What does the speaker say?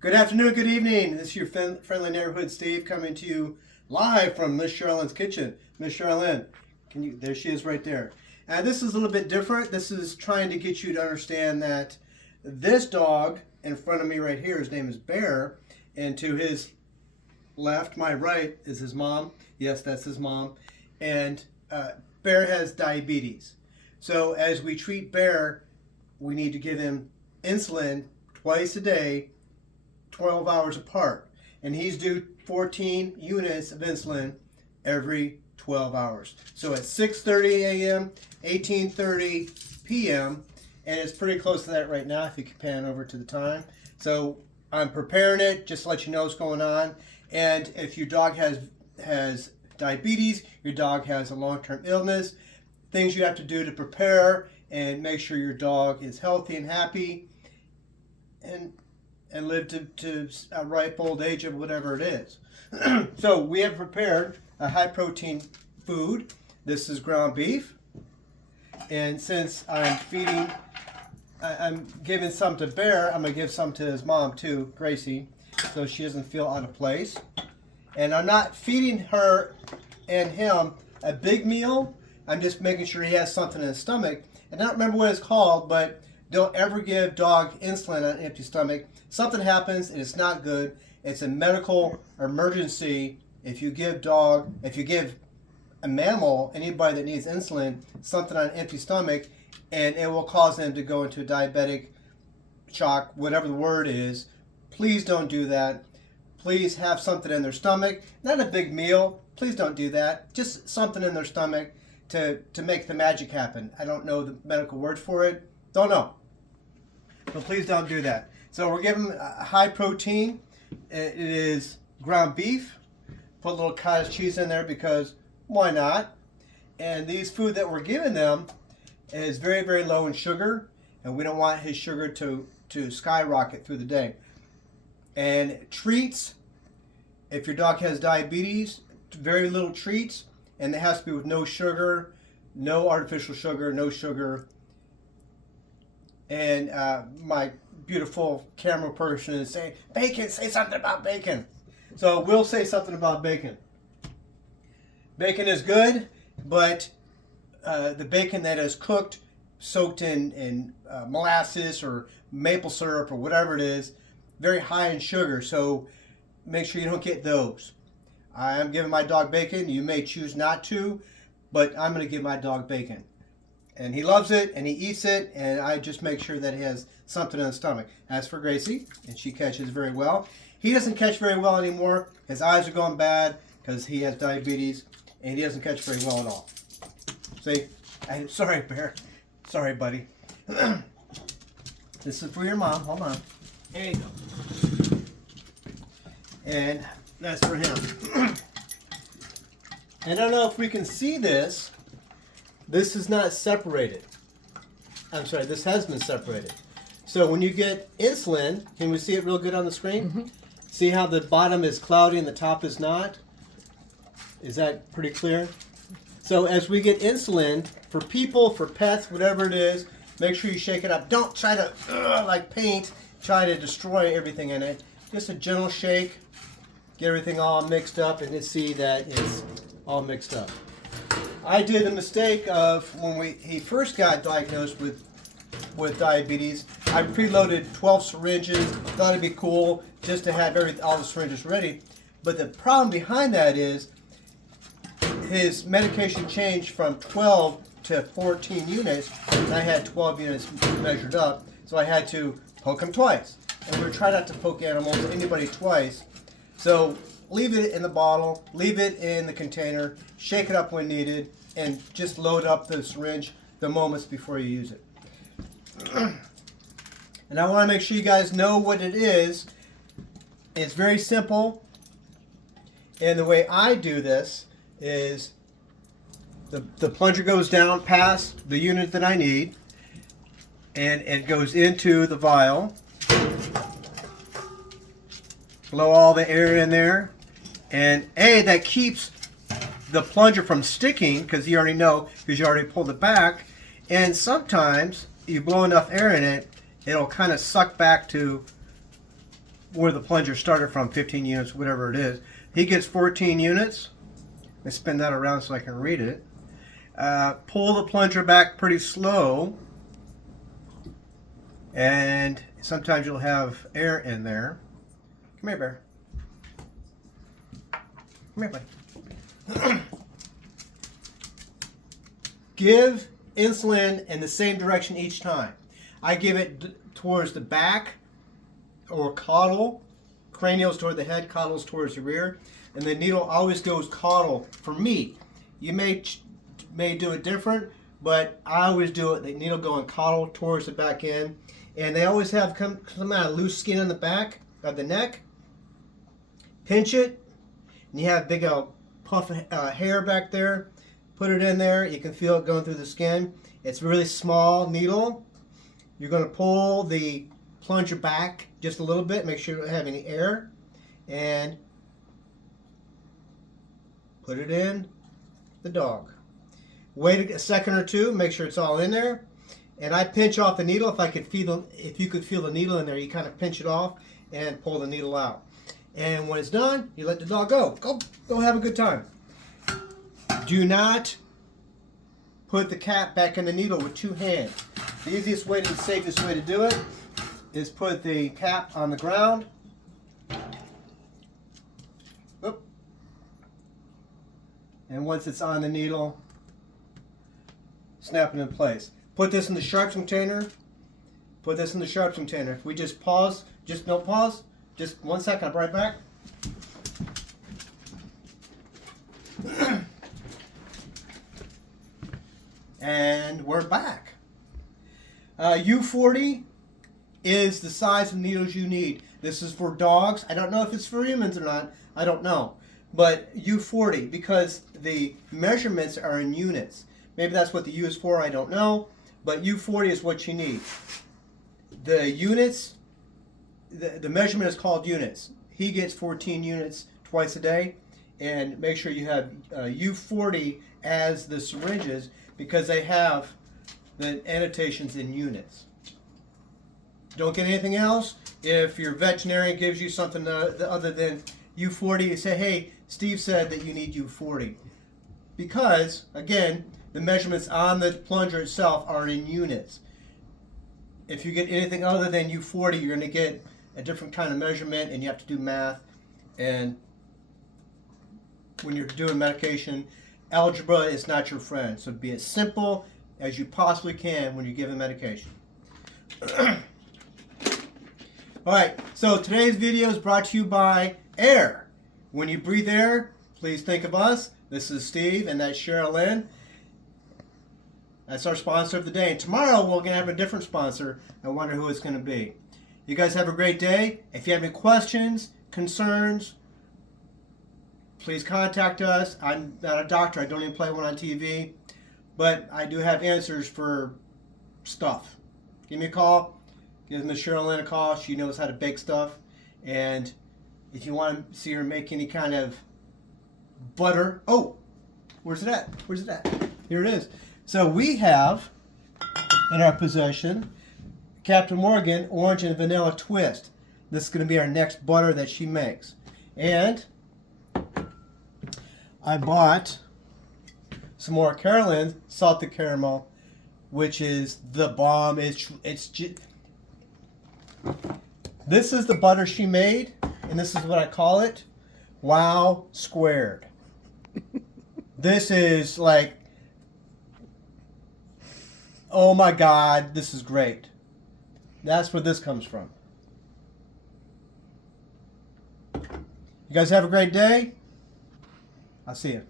Good afternoon, good evening. This is your friendly neighborhood Steve coming to you live from Miss Sherilyn's kitchen. Miss Sherilyn, there she is right there. And this is a little bit different. This is trying to get you to understand that this dog in front of me right here, his name is Bear, and to his left, my right, is his mom. Yes, that's his mom. And Bear has diabetes. So as we treat Bear, we need to give him insulin twice a day, 12 hours apart, and he's due 14 units of insulin every 12 hours. So at 6:30 a.m., 18:30 p.m., and it's pretty close to that right now if you can pan over to the time. So I'm preparing it just to let you know what's going on. And if your dog has diabetes, your dog has a long-term illness, things you have to do to prepare and make sure your dog is healthy and happy and live to a ripe old age of whatever it is. So we have prepared a high protein food. This is ground beef. And since I'm giving some to Bear, I'm going to give some to his mom too, Gracie, so she doesn't feel out of place. And I'm not feeding her and him a big meal. I'm just making sure he has something in his stomach. And I don't remember what it's called, but don't ever give dog insulin on an empty stomach. Something happens and it's not good. It's a medical emergency. If you give a mammal, anybody that needs insulin, something on an empty stomach, and it will cause them to go into diabetic shock, whatever the word is. Please don't do that. Please have something in their stomach. Not a big meal. Please don't do that. Just something in their stomach to make the magic happen. I don't know the medical word for it. Don't know. So please don't do that. So we're giving a high protein. It is ground beef. Put a little cottage cheese in there because why not? And these food that we're giving them is very, very low in sugar, and we don't want his sugar to skyrocket through the day. And treats, if your dog has diabetes, very little treats, and it has to be with no sugar, no artificial sugar, no sugar. And my beautiful camera person is saying, bacon, say something about bacon. So we'll say something about bacon. Bacon is good, but the bacon that is cooked, soaked in molasses or maple syrup or whatever it is, very high in sugar, so make sure you don't get those. I am giving my dog bacon. You may choose not to, but I'm going to give my dog bacon. And he loves it, and he eats it, and I just make sure that he has something in his stomach. As for Gracie, and she catches very well. He doesn't catch very well anymore. His eyes are going bad because he has diabetes, and he doesn't catch very well at all. See? Sorry, Bear. Sorry, buddy. This is for your mom. Hold on. There you go. And that's for him. And I don't know if we can see this. This is not separated. I'm sorry, this has been separated. So when you get insulin, can we see it real good on the screen? Mm-hmm. See how the bottom is cloudy and the top is not? Is that pretty clear? So as we get insulin, for people, for pets, whatever it is, make sure you shake it up. Don't try to, like paint, try to destroy everything in it. Just a gentle shake, get everything all mixed up, and then see that it's all mixed up. I did the mistake of when he first got diagnosed with diabetes. I preloaded 12 syringes. Thought it'd be cool just to have all the syringes ready. But the problem behind that is his medication changed from 12 to 14 units, and I had 12 units measured up, so I had to poke him twice. And we're trying not to poke animals, anybody twice. So leave it in the bottle, leave it in the container, shake it up when needed, and just load up the syringe the moments before you use it. And I want to make sure you guys know what it is. It's very simple. And the way I do this is the plunger goes down past the unit that I need, and it goes into the vial. Blow all the air in there. And that keeps the plunger from sticking, because you already know, because you already pulled it back. And sometimes you blow enough air in it, it'll kind of suck back to where the plunger started from, 15 units, whatever it is. He gets 14 units. Let me spin that around so I can read it. Pull the plunger back pretty slow, and sometimes you'll have air in there. Come here, Bear. Come here, buddy. Give insulin in the same direction each time. I give it towards the back or caudal. Cranial's toward the head, caudal's towards the rear. And the needle always goes caudal for me. You may do it different, but I always do it. The needle going caudal towards the back end. And they always have come out of loose skin on the back of the neck. Pinch it, and you have a big puff of hair back there. Put it in there. You can feel it going through the skin. It's a really small needle. You're going to pull the plunger back just a little bit. Make sure you don't have any air. And put it in the dog. Wait a second or two. Make sure it's all in there. And I pinch off the needle. If you could feel the needle in there, you kind of pinch it off and pull the needle out. And when it's done, you let the dog go. Go have a good time. Do not put the cap back in the needle with two hands. The easiest way and the safest way to do it is put the cap on the ground. Oop. And once it's on the needle, snap it in place. Put this in the sharps container. Put this in the sharps container. If we just pause, just 1 second, I'll be right back. And we're back. U40 is the size of needles you need. This is for dogs. I don't know if it's for humans or not. I don't know. But U40, because the measurements are in units. Maybe that's what the U is for. I don't know. But U40 is what you need. The units, the measurement is called units. He gets 14 units twice a day. And make sure you have U40 as the syringes, because they have the annotations in units. Don't get anything else. If your veterinarian gives you something other than U40, you say, hey, Steve said that you need U40. Because, again, the measurements on the plunger itself are in units. If you get anything other than U40, you're going to get a different kind of measurement, and you have to do math. And when you're doing medication, algebra is not your friend. So be as simple as you possibly can when you're giving medication. All right, so today's video is brought to you by air. When you breathe air, please think of us. This is Steve, and that's Cheryl Lynn. That's our sponsor of the day. And tomorrow we're going to have a different sponsor. I wonder who it's going to be. You guys have a great day. If you have any questions, concerns, please contact us. I'm not a doctor. I don't even play one on TV. But I do have answers for stuff. Give me a call. Give Miss Cheryl Lynn a call. She knows how to bake stuff. And if you want to see her make any kind of butter. Oh, where's it at? Where's it at? Here it is. So we have in our possession Captain Morgan Orange and Vanilla Twist. This is going to be our next butter that she makes. And I bought some more Carolyn salted caramel, which is the bomb. This is the butter she made, and this is what I call it. Wow squared. This is like, oh my God, this is great. That's where this comes from. You guys have a great day. I'll see you.